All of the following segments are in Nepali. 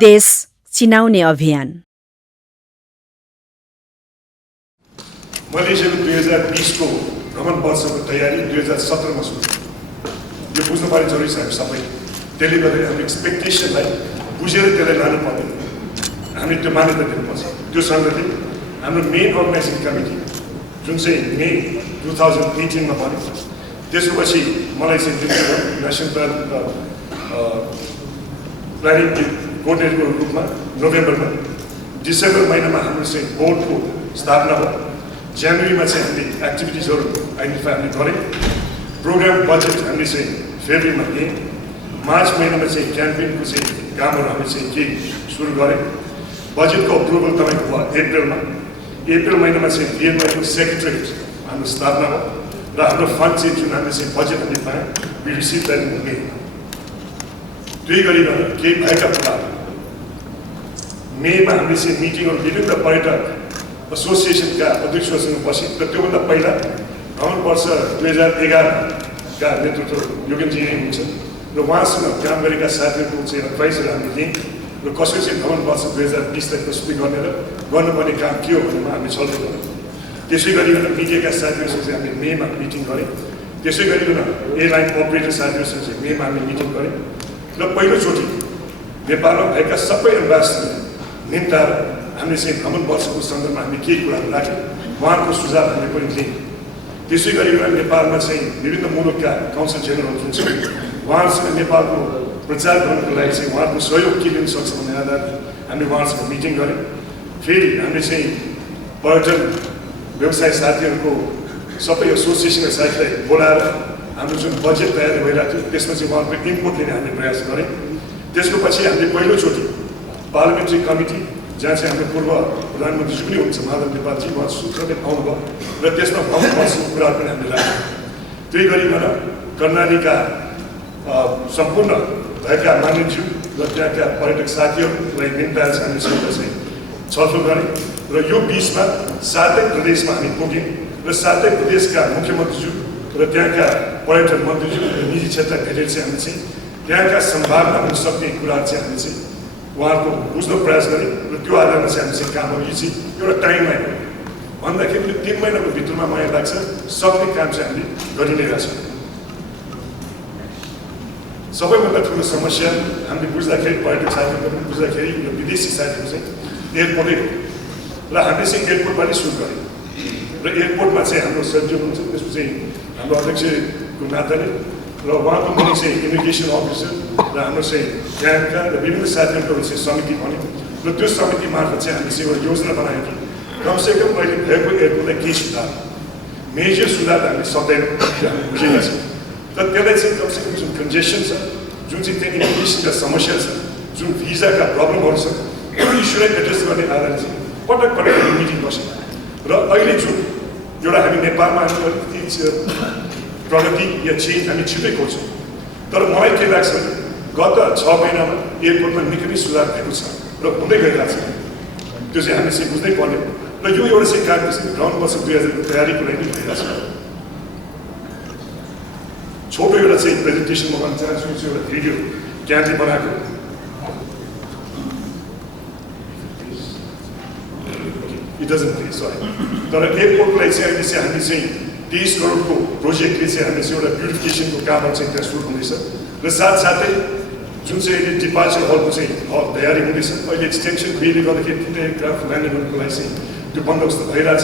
देश चिनाउने अभियान। मलेसियाको 2020 को भ्रमण वर्षको तयारी 2017 मा सुरु। यो बुझ्नुपर्ने जरुरी छ हामी सबै। त्यसले गर्दा हाम्रो एक्सपेक्टेसनलाई बुझेर त्यसलाई लानु पर्ने। हामी त्यो मान्यता दिनुपर्छ। त्यो सँगै हाम्रो मेन अर्गनाइजिङ कमिटी जुन चाहिँ मे 2018 मा बन्यो, त्यसपछि मलाई चाहिँ नेसनल प्लानिङ कोर्डिनेटरको रूपमा नोभेम्बरमा, डिसेम्बर महिनामा हाम्रो चाहिँ बोर्डको स्थापना भयो। जनवरीमा चाहिँ हामीले एक्टिभिटिजहरू आइडेन्टिफाई हामीले गऱ्यौँ। प्रोग्राम बजेट हामीले चाहिँ फेब्रुअरीमा दियौँ। मार्च महिनामा चाहिँ क्याम्पेनको चाहिँ कामहरू हामीले चाहिँ केही सुरु गऱ्यौँ। बजेटको अप्रुभल तपाईँको भयो अप्रिलमा। अप्रिल महिनामा चाहिँ बिएमआईको सेक्रेटरिएट हाम्रो स्थापना भयो र हाम्रो फन्ड चाहिँ जुन हामीले चाहिँ बजेट हामीले पायौँ, वी रिसिभ द्याट इन मे। त्यही गरिकन केही भएका कुराहरू मेमा हामीले चाहिँ मिटिङहरू विभिन्न पर्यटक एसोसिएसनका अध्यक्षसँग बस्यौँ र त्योभन्दा पहिला भ्रमण वर्ष 2011का नेतृत्व योगेनजी हुनुहुन्छ र उहाँसँग काम गरेका साथीहरूको चाहिँ एडभाइसहरू हामीले दियौँ र कसरी चाहिँ भ्रमण वर्ष 2020लाई प्रस्तुति गर्ने र गर्नुपर्ने काम के हो भनेर हामीले छलफल गऱ्यौँ। त्यसै गरिकन मिडियाका साथीहरूसँग चाहिँ हामीले मेमा मिटिङ गऱ्यौँ। त्यसै गरिकन एयरलाइन अपरेटर साथीहरूसँग चाहिँ मेमा हामीले मिटिङ गऱ्यौँ र पहिलोचोटि नेपालमा भएका सबै एम्बेसडर निम्ताएर हामीले चाहिँ भ्रमण वर्षको सन्दर्भमा हामीले केही कुराहरू राख्यौँ। उहाँहरूको सुझाव हामीले पनि लियौँ। त्यसै गरिकन नेपालमा चाहिँ विभिन्न मुलुकका काउन्सिल जेनरल जुन छ उहाँहरूसँग नेपालको प्रचार गर्नको लागि चाहिँ उहाँहरूको सहयोग के लिन सक्छ भन्ने आधारमा हामीले उहाँहरूसँग मिटिङ गऱ्यौँ। फेरि हामीले चाहिँ पर्यटन व्यवसाय साथीहरूको सबै एसोसिएसनका साथीलाई बोलाएर हाम्रो जुन बजेट तयारी भइरहेको थियो त्यसमा चाहिँ उहाँहरूको इनपुट लिने हामीले प्रयास गऱ्यौँ। त्यसको पछि हामीले पहिलोचोटि पार्लियामेन्ट्री कमिटी जहाँ चाहिँ हाम्रो पूर्व प्रधानमन्त्री पनि हुनुहुन्छ माधव नेपालजी, उहाँ सूत्रले आउनुभयो र त्यसमा भ्रमण वर्षको कुराहरू पनि हामीले राख्यौँ। त्यही गरिकन कर्णालीका सम्पूर्ण भएका मानिसज्यू र त्यहाँका पर्यटक साथीहरूलाई निम्ताएर हामीसँग चाहिँ छलफल गऱ्यौँ र यो बिचमा 7 प्रदेशमा हामी पुग्यौँ र 7 प्रदेशका मुख्यमन्त्रीज्यू र त्यहाँका पर्यटन मन्त्रीज्यू र निजी क्षेत्र भेटेर चाहिँ हामी चाहिँ त्यहाँका सम्भावना हुन सक्ने कुराहरू चाहिँ हामी चाहिँ उहाँहरूको बुझ्न प्रयास गऱ्यौँ र त्यो आधारमा चाहिँ हामी चाहिँ कामहरू यो चाहिँ एउटा टाइमलाइन भन्दाखेरि 3 महिनाको भित्रमा मलाई लाग्छ सक्ने काम चाहिँ हामीले गरि नै रहेछौँ। सबैभन्दा ठुलो समस्या हामीले बुझ्दाखेरि पर्यटक साथीहरू पनि बुझ्दाखेरि यो विदेशी साथीहरू चाहिँ एयरपोर्टै हो र हामीले चाहिँ एयरपोर्टबाट सुरु गऱ्यौँ र एयरपोर्टमा चाहिँ हाम्रो सचिव हुनुहुन्छ, त्यसको चाहिँ हाम्रो अध्यक्षको नाताले र उहाँको पनि चाहिँ इमिग्रेसन अफिसर र हाम्रो चाहिँ ब्याङ्कका र विभिन्न साथीहरूको चाहिँ समिति बन्यो र त्यो समिति मार्फत चाहिँ हामीले चाहिँ एउटा योजना बनायौँ कि कमसेकम अहिले भएको एयरपोर्टलाई केही सुधार, मेजर सुधार हामीले सक्दैनौँ हामी बुझेका छौँ। तर त्यसलाई चाहिँ कमसेकम जुन कन्जेसन छ, जुन चाहिँ त्यहाँ इमिग्रेसनका समस्या छ, जुन भिजाका प्रब्लमहरू छ, त्यो इस्युलाई एड्रेस गर्ने आधारमा चाहिँ पटक पटक हामी मिटिङ बस्यौँ र अहिले जुन एउटा हामी नेपालमा प्रगति या चेन्ज हामी छिटै खोज्छौँ। तर मलाई के लाग्छ भने गत 6 महिनामा एयरपोर्टमा निकै नै सुधार भएको छ र हुँदै गइरहेको छ। त्यो चाहिँ हामीले चाहिँ बुझ्नै पर्ने र यो एउटा चाहिँ कार्य चाहिँ भ्रमण वर्ष 2000को तयारीको लागि नै भइरहेको छ। छोटो एउटा चाहिँ प्रेजेन्टेसन म गर्न चाहन्छु। एउटा भिडियो क्यानले बनाएको तर एयरपोर्टलाई चाहिँ अहिले चाहिँ हामी चाहिँ 30 करोडको प्रोजेक्टले चाहिँ हामीले चाहिँ एउटा ब्युटिफिकेसनको कामहरू चाहिँ त्यहाँ सुरु हुँदैछ र साथसाथै जुन चाहिँ अहिले डिपार्चर हलको चाहिँ तयारी हुँदैछ। अहिले एक्सटेन्सन वेले गर्दाखेरि एयरक्राफ्ट ल्यान्डिङ गर्नुको लागि चाहिँ त्यो बन्दोबस्त भइरहेछ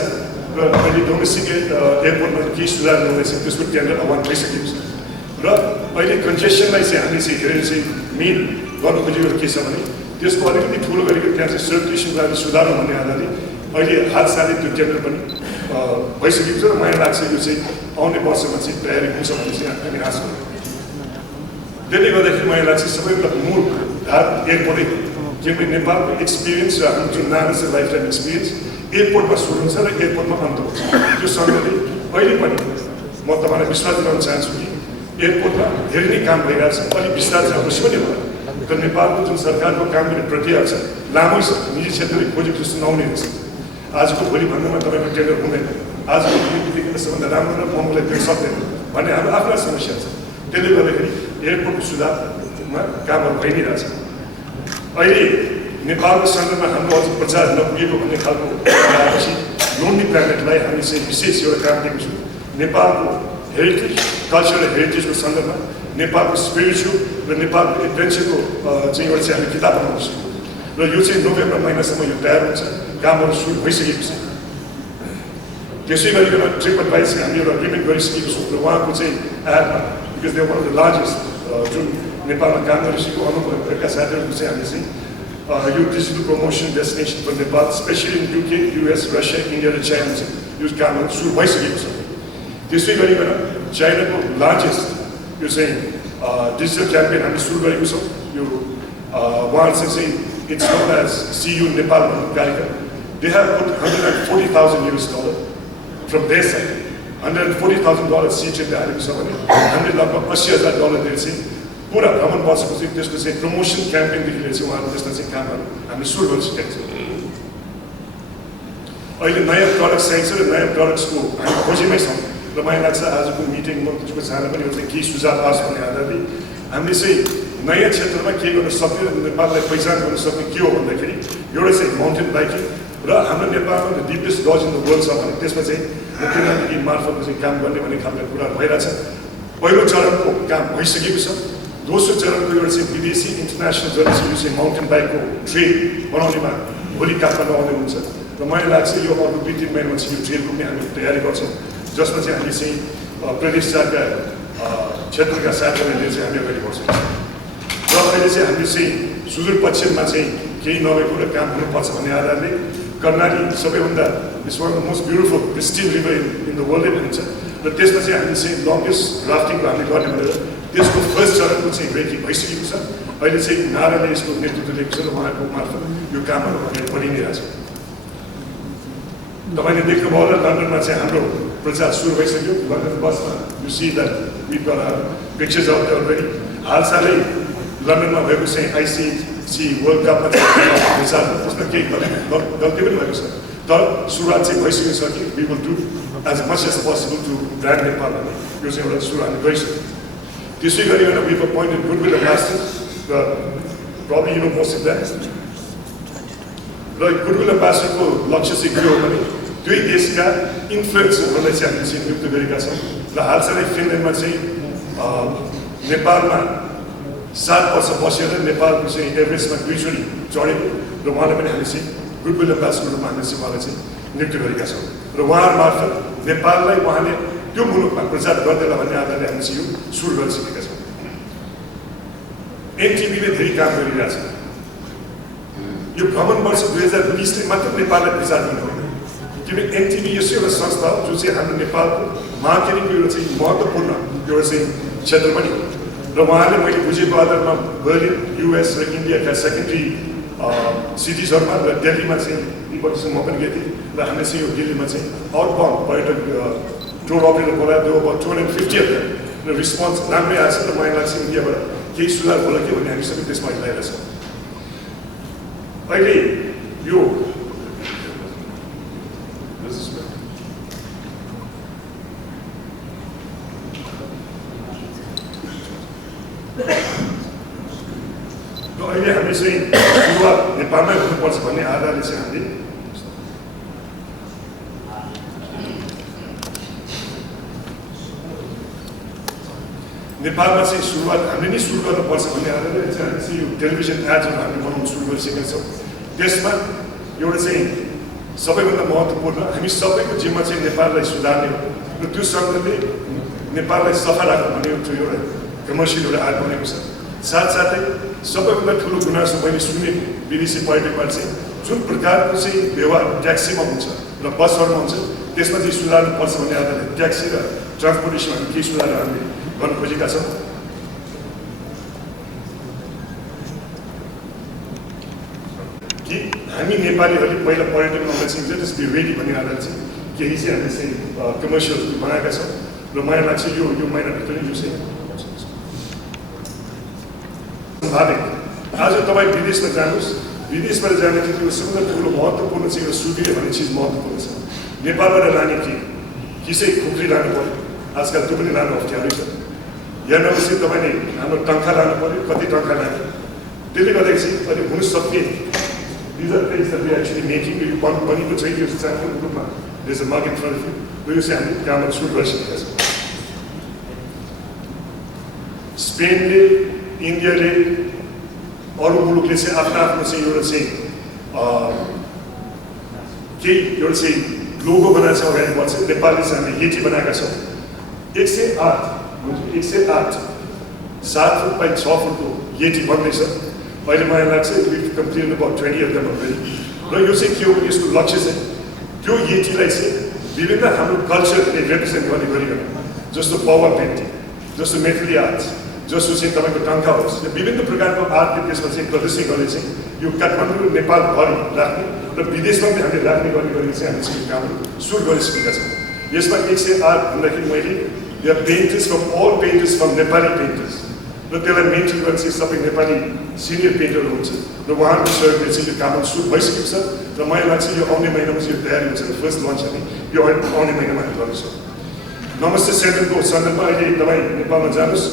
र अहिले डोमेस्टिक एयरपोर्टमा केही सुधार हुँदैछ, त्यसको टेन्डर आह्वान भइसकेको छ र अहिले कन्जेसनलाई चाहिँ हामीले चाहिँ हेरेर चाहिँ मेन गर्नु खोजेको के छ भने त्यसको अलिकति ठुलो गरेको त्यहाँ चाहिँ सर्कुलेसनको लागि सुधार भन्ने आधारले अहिले हालसालै त्यो टेन्डर पनि भइसकेको छ र मलाई लाग्छ यो चाहिँ आउने वर्षमा चाहिँ तयारी हुन्छ भन्ने चाहिँ हामी आशा गर्छौँ। त्यसले गर्दाखेरि मलाई लाग्छ सबैभन्दा मूल धार एयरपोर्टै हो, किनभने नेपालको एक्सपिरियन्स र हाम्रो जुन नानी छ लाइफ टाइम एक्सपिरियन्स एयरपोर्टमा सुरु हुन्छ र एयरपोर्टमा अन्त हुन्छ। त्यो सँगै अहिले पनि म तपाईँलाई विश्वास दिलाउन चाहन्छु कि एयरपोर्टमा धेरै नै काम भइरहेको छ। अलिक बिस्तारै चाहिँ अवश्य पनि भयो तर नेपालको जुन सरकारको काम गर्ने प्रक्रिया छ लामो छ, निजी क्षेत्रले खोजेको जस्तो नहुने रहेछ। आजको भोलि भन्दामा तपाईँको टेन्डर हुँदैन, आजको भोलिदेखि सबभन्दा राम्रो र महँगोलाई दिन सक्दैन भन्ने हाम्रो आफ्ना समस्या छ। त्यसले गर्दाखेरि एयरपोर्टको सुधारमा कामहरू भइ नै रहेछ। अहिले नेपालको सन्दर्भमा हाम्रो अझ प्रचार नपुगेको भन्ने खालको आएपछि लोन्ली प्लानेटलाई हामी चाहिँ विशेष एउटा काम दिएको छौँ। नेपालको हेरिटेज कल्चरल हेरिटेजको सन्दर्भमा नेपालको स्पिरिचुअल र नेपालको एडभेन्चरको चाहिँ एउटा चाहिँ हामी किताब बनाउँछौँ र यो चाहिँ नोभेम्बर महिनासम्म यो तयार हुन्छ, कामहरू सुरु भइसकेको छ। त्यसै गरिकन ट्रिप एडभाइस हामी एउटा एग्रिमेन्ट गरिसकेको छौँ र उहाँको चाहिँ एडमा because they one of the largest जुन नेपालमा काम गरिसकेको अनुभवका साथीहरूको चाहिँ हामी चाहिँ यो digital promotion destination for Nepal specially in UK, US, Russia, India र चाइना चाहिँ यो कामहरू सुरु भइसकेको छ। त्यसै गरिकन चाइनाको लार्जेस्ट यो चाहिँ डिजिटल क्याम्पेन हामी सुरु गरेको छौँ। यो उहाँहरू चाहिँ it's known as see you Nepal भन्ने कार्यक्रम। They have put $140,000 from their side, $140,000 सी चाहिँ हालेको छ भने हामीले लगभग $80,000 दिएर चाहिँ पुरा भ्रमण वर्षको चाहिँ त्यसको चाहिँ प्रमोसन क्याम्पेनदेखि लिएर चाहिँ उहाँहरू त्यसमा चाहिँ कामहरू हामी सुरु गरिसकेका छौँ। अहिले नयाँ प्रडक्ट चाहिन्छ र नयाँ प्रडक्ट्सको हामी खोजीमै छौँ र मलाई लाग्छ आजको मिटिङमा त्यसको चाहना पनि एउटा के सुझाव पास भन्ने आधारले हामीले चाहिँ नयाँ क्षेत्रमा के गर्न सक्ने र नेपाललाई पहिचान गर्न सक्ने के हो भन्दाखेरि एउटा चाहिँ माउन्टेन बाइकिङ र हाम्रो नेपालमा the deepest lodge in the world छ भने त्यसमा चाहिँ प्रधानमन्त्री मार्फतको चाहिँ काम गर्ने भन्ने खालको कुराहरू भइरहेछ। पहिलो चरणको काम भइसकेको छ। दोस्रो चरणको एउटा चाहिँ विदेशी इन्टरनेसनल जर्नलिस्ट यो चाहिँ माउन्टेन बाइकको ट्रेल बनाउनेमा भोलि काठमाडौँ आउने हुन्छ र मलाई लाग्छ यो अर्को 2-3 महिनामा चाहिँ यो ट्रेलको पनि हामी तयारी गर्छौँ, जसमा चाहिँ हामी चाहिँ प्रदेश 4का क्षेत्रका साथीहरूले चाहिँ हामी अगाडि बढ्छौँ। र अहिले चाहिँ हामी चाहिँ सुदूरपश्चिममा चाहिँ केही नभएको र काम हुनुपर्छ भन्ने आधारले कर्णाली सबैभन्दा it's one of the most beautiful pristine river in the वर्ल्डै भनिन्छ र त्यसमा चाहिँ हामी चाहिँ लङ्गेस्ट राफ्टिङको हामीले गर्ने भनेर त्यसको फर्स्ट चरणको चाहिँ ब्रेकिङ भइसकेको छ। अहिले चाहिँ नाराले यसको नेतृत्व लिएको छ र उहाँको मार्फत यो कामहरू अगाडि बढि नै रहेछ। तपाईँले देख्नुभयो होला लन्डनमा चाहिँ हाम्रो प्रचार सुरु भइसक्यो। लन्डन बसमा you see that we got our pictures out there already. हालसालै लन्डनमा भएको चाहिँ आइसिसी वर्ल्ड कपमा प्रचार त्यसमा केही गल्ती पनि भएको छ, तर सुरुवात चाहिँ भइसकेको छ कि we will do as much as possible to brand Nepal भन्ने यो चाहिँ एउटा सुरु हामी गरिसक्यौँ। त्यसै गरिकन वी अपोइन्टेड गुडविल एम्बेसडर र problem you know most of that र गुडविल एम्बेसडरको लक्ष्य चाहिँ के हो भने दुई देशका इन्फ्लुएन्सरहरूलाई चाहिँ हामीले चाहिँ नियुक्त गरेका छौँ र हालसालै फिनल्यान्डमा चाहिँ नेपालमा 7 वर्ष बसेर नेपालको चाहिँ एभरेजमा 2 चोटि चढेको र उहाँलाई पनि हामी चाहिँ गुडविल एम्बेसडरको रूपमा हामीले चाहिँ उहाँलाई चाहिँ नियुक्त गरेका छौँ र उहाँहरू मार्फत नेपाललाई उहाँले त्यो मुलुकमा प्रचार गर्दैन भन्ने आधारले हामी चाहिँ यो सुरु गरिसकेका छौँ। एनटिभीले धेरै काम गरिरहेछ। यो भ्रमण वर्ष 2020ले मात्र नेपाललाई प्रचार गर्ने होइन, किनभने एनटिभी यस्तो एउटा संस्था हो जो चाहिँ हाम्रो नेपालको मार्केटिङको एउटा चाहिँ महत्त्वपूर्ण एउटा चाहिँ क्षेत्र पनि हो र उहाँले मैले बुझेको आधारमा बर्लिन, युएस र इन्डियाका सेकेन्ड्री सिटिजहरूमा र दिल्लीमा चाहिँ यी वर्षसम्म म पनि गएको थिएँ र हामीले चाहिँ यो दिल्लीमा चाहिँ आउटबाउन्ड पर्यटक टुर अपरेटर बोलाएको 250 र रिस्पोन्स राम्रै आएको छ र मलाई लाग्छ इन्डियाबाट केही सुधार होला के भन्ने हामी सबै त्यसमा लगाइरहेको छ। अहिले यो अहिले हामी चाहिँ सुरुवात नेपालमै हुनुपर्छ भन्ने आधारले चाहिँ हामीले नेपालमा चाहिँ सुरुवात हामीले नै सुरु गर्नुपर्छ भन्ने आधारले चाहिँ हामी चाहिँ यो टेलिभिजन एड्सहरू हामीले बनाउनु सुरु गरिसकेका छौँ। त्यसमा एउटा चाहिँ सबैभन्दा महत्त्वपूर्ण हामी सबैको जिम्मा चाहिँ नेपाललाई सुधार्ने हो र त्यो सँगले नेपाललाई सफा राख्नु भन्ने एउटा कमर्सियल एउटा एड बनेको छ। साथसाथै सबैभन्दा ठुलो गुनासो मैले सुनेको विदेशी पर्यटकबाट चाहिँ जुन प्रकारको चाहिँ व्यवहार ट्याक्सीमा हुन्छ र बसहरूमा हुन्छ त्यसमा चाहिँ सुधार्नुपर्छ भन्ने आधारले ट्याक्सी र ट्रान्सपोर्टेसनमा हामी केही सुधार हामीले गर्न खोजेका छौँ। कि हामी नेपालीहरूले पहिला पर्यटनमा आउँदा चाहिँ जस्ट बी रेडी भन्ने आधार चाहिँ केही चाहिँ हामीले चाहिँ कमर्सियल बनाएका छौँ र मलाई लाग्छ यो महिनाभित्र नै यो चाहिँ आज तपाईँ विदेशमा जानुहोस्, विदेशबाट जाने चाहिँ त्यो सबैभन्दा ठुलो महत्त्वपूर्ण चाहिँ एउटा सुविधा भन्ने चिज महत्त्वपूर्ण छ। नेपालबाट लाने कि चाहिँ खुकुरी लानु पऱ्यो, आजकल त्यो पनि लानु अप्ठ्यारो छ। या नभएपछि तपाईँले हाम्रो टङ्का लानु पऱ्यो, कति टङ्का लाने त्यसले गर्दाखेरि चाहिँ अहिले हुन सक्ने these are things that we are actually making. यो बनेको चाहिँ यो स्याम्पल रूपमा there's a market for it. यो चाहिँ हामीले काममा सुरु गरिसकेका छौँ। स्पेनले, इन्डियाले, अरू मुलुकले चाहिँ आफ्नो चाहिँ एउटा चाहिँ केही एउटा चाहिँ लोगो बनाएको छ अगाडि बढ्छ। नेपालले चाहिँ हामीले येटी बनाएका छौँ। 108 7 फुट बाई 6 फुटको येटी बन्दैछ। अहिले मलाई लाग्छ we've completed about 20 of them already. र यो चाहिँ के हो भने यसको लक्ष्य चाहिँ त्यो येटीलाई चाहिँ विभिन्न हाम्रो कल्चरले रिप्रेजेन्ट गर्ने गरिकन जस्तो पावा पेन्टिङ, जस्तो मेथली आर्ट, जस्तो चाहिँ तपाईँको टङ्का होस्, विभिन्न प्रकारको आर्टले त्यसमा चाहिँ प्रदर्शन गर्ने चाहिँ यो काठमाडौँ नेपालभरि राख्ने र विदेशमा पनि हामीले राख्ने गर्ने चाहिँ हामीले चाहिँ कामहरू सुरु गरिसकेका छौँ। यसमा 108 भन्दाखेरि मैले यहाँ पेन्टर्स फ्रम अल पेन्टर्स फ्रम नेपाली पेन्टर्स र त्यसलाई मेन्टेन गर्ने चाहिँ सबै नेपाली सिनियर पेन्टरहरू हुन्छ र उहाँहरूको सहयोगले चाहिँ यो कामहरू सुरु भइसकेको छ र मलाई लाग्छ यो आउने महिनामा चाहिँ यो तयारी हुन्छ र फर्स्ट लन्च हामी यो आउने महिनामा हामी गर्नेछौँ। नमस्ते सेन्टरको सन्दर्भमा अहिले तपाईँ नेपालमा जानुहोस्,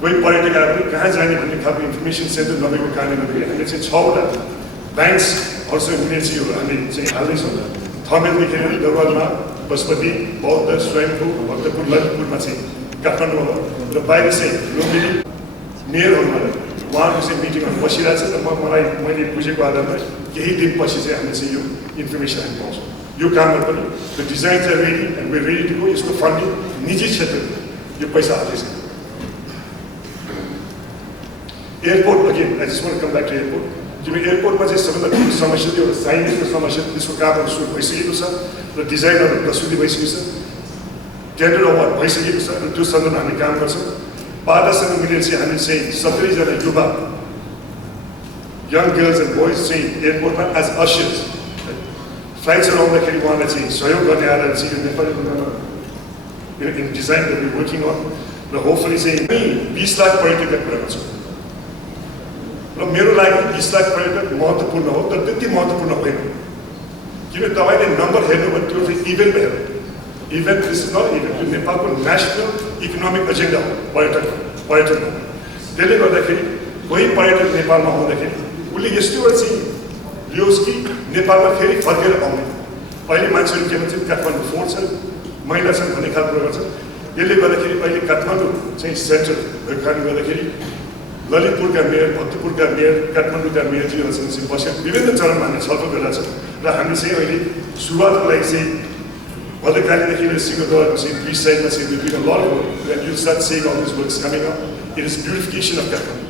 कोही पर्यटक आयो भने कहाँ जाने भन्ने खालको इन्फर्मेसन सेन्टर नभएको कारणले गर्दाखेरि हामीले चाहिँ 6वटा ब्याङ्क्सहरूसँग मिलेर चाहिँ यो हामीले चाहिँ हाल्दैछौँ। थमेलदेखि लिएर दरबारमा, पशुपति, बौद्ध, स्वयम्भू, भक्तपुर, ललितपुरमा चाहिँ काठमाडौँमा र बाहिर चाहिँ लुम्बिनी मेयरहरूमा उहाँहरूको चाहिँ मिटिङहरू बसिरहेको छ र मैले बुझेको आधारमा केही दिनपछि चाहिँ हामीले चाहिँ यो इन्फर्मेसन हामी पाउँछौँ। यो कामहरू पनि the designs are ready and we ready to go. यसको फन्डिङ निजी क्षेत्रले यो पैसा हाल्दैछ। Airport again I just want come back to airport. किनकि एयरपोर्टमा चाहिँ सबैभन्दा ठुलो समस्या थियो एउटा साइनेजको समस्या, त्यसको कामहरू सुरु भइसकेको छ र डिजाइनहरू प्रस्तुति भइसकेको छ, टेन्डर अवार्ड भइसकेको छ र त्यो सन्दर्भमा हामी काम गर्छौँ। बाधासँग मिलेर चाहिँ हामी चाहिँ 70 जना युवा यङ गर्ल्स एन्ड बोइज चाहिँ एयरपोर्टमा एज असियर्स फ्लाइट्सहरू आउँदाखेरि उहाँलाई चाहिँ सहयोग गर्ने आधार चाहिँ यो नेपाली प्रोग्राममा in design that we're working on र होपफुली चाहिँ 20 लाख पर्यटकका कुरा गर्छौँ र मेरो लागि 20 लाख पर्यटक महत्त्वपूर्ण हो तर त्यति महत्त्वपूर्ण होइन। किन तपाईँले नम्बर हेर्नु भने त्यो चाहिँ इभेन्टमा हेर्नु। Event this is not event, यो नेपालको नेसनल इकोनोमिक एजेन्डा हो पर्यटन हो। त्यसले गर्दाखेरि कोही पर्यटक नेपालमा आउँदाखेरि उसले यस्तो एउटा चाहिँ लियोस् कि नेपालमा फेरि फर्केर आउने। अहिले मान्छेहरू के भन्छ काठमाडौँ फोर्ट छ, महिला छन् भन्ने खालको कुरा गर्छ। यसले गर्दाखेरि अहिले काठमाडौँ चाहिँ सेन्टर भएको कारणले गर्दाखेरि ललितपुरका मेयर, भक्तपुरका मेयर, काठमाडौँका मेयरजीहरूसँग चाहिँ बसेर विभिन्न चरणमा हामी छलफल गरिरहेको छौँ र हामी चाहिँ अहिले सुरुवातको लागि चाहिँ भद्रकालीदेखि लिएर सिंहदरबारको चाहिँ 2 साइडमा चाहिँ we're doing a lot of work and you'll start seeing all these works coming up. It is beautification of Kathmandu.